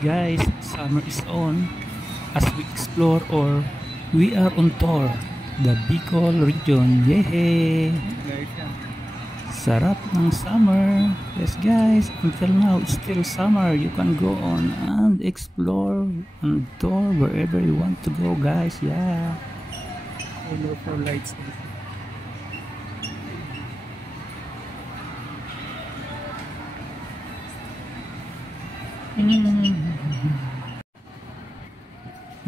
guys, summer is on as we explore or we are on tour the Bicol region. Yehey! Sarap ng summer. Yes guys, until now it's still summer. You can go on and explore and tour wherever you want to go guys. Yeah. Hello for lights.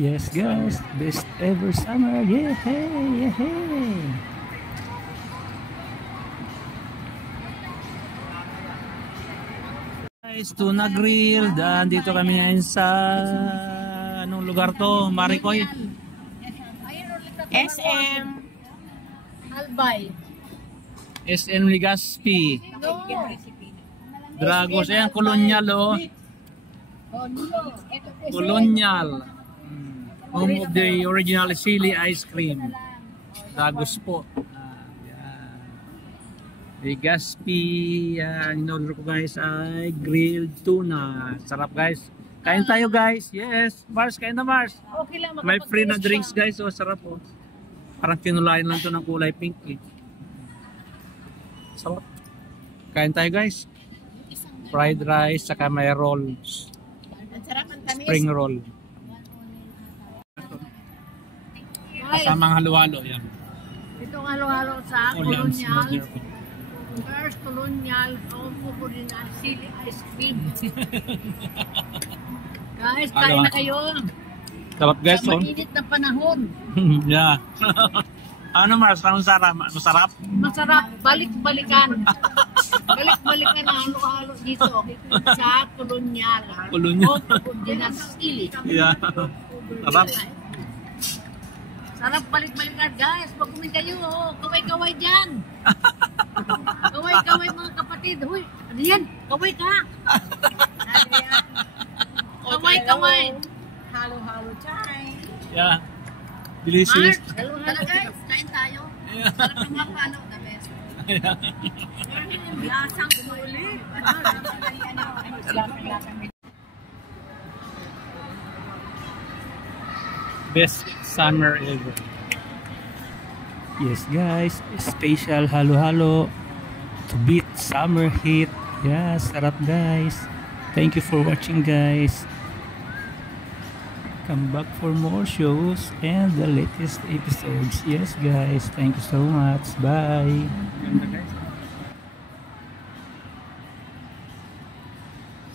Yes guys, best ever summer. Yehey! Yehey! Guys, Tuna Grill. Dito kami ngayon sa anong lugar to? Maricoy? SM Albay. SM Legazpi. Dragos. Ayan, Colonial oh. Colonial. Home of the original chili ice cream. Dragos po. Legazpi. In-order ko guys ay grilled tuna. Sarap guys. Kain tayo guys. Yes. Mars, kain na Mars. Okay lang, may free na drinks guys. Oh, sarap oh. Parang kinulayan lang to ng kulay pink eh. Sarap. Kain tayo guys. Fried rice saka may rolls. Spring roll. Kasamang halo-halo yan. Itong halo-halo sa Colonial. First Colonial, home po din ang chili ice cream. Guys, kain na kayo. Sarap guys, sa mainit na panahon. Yeah. Ano Mars, anong sarap? Masarap? Masarap, balik-balikan. Balik-balikan ang halo-halo dito sa Colonial. Colonial. Home po din ang chili. Yeah. Sarap. Sarap balik-balikan guys. Pag-umin kayo, oh. Kaway-kaway dyan. Kaway-kaway mga kapatid. Huy, ano yan? Kaway ka. Kaway-kaway. Halo-halo time. Yeah. Delicious. Halo-halo guys. Kain tayo. Sarap ng halo. The best. Lasang umuli. Best summer ever. Yes guys, special halo-halo to beat summer heat. Yeah, sarap guys. Thank you for watching guys. Come back for more shows and the latest episodes. Yes guys, thank you so much. Bye.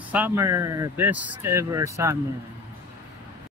Summer, best ever summer.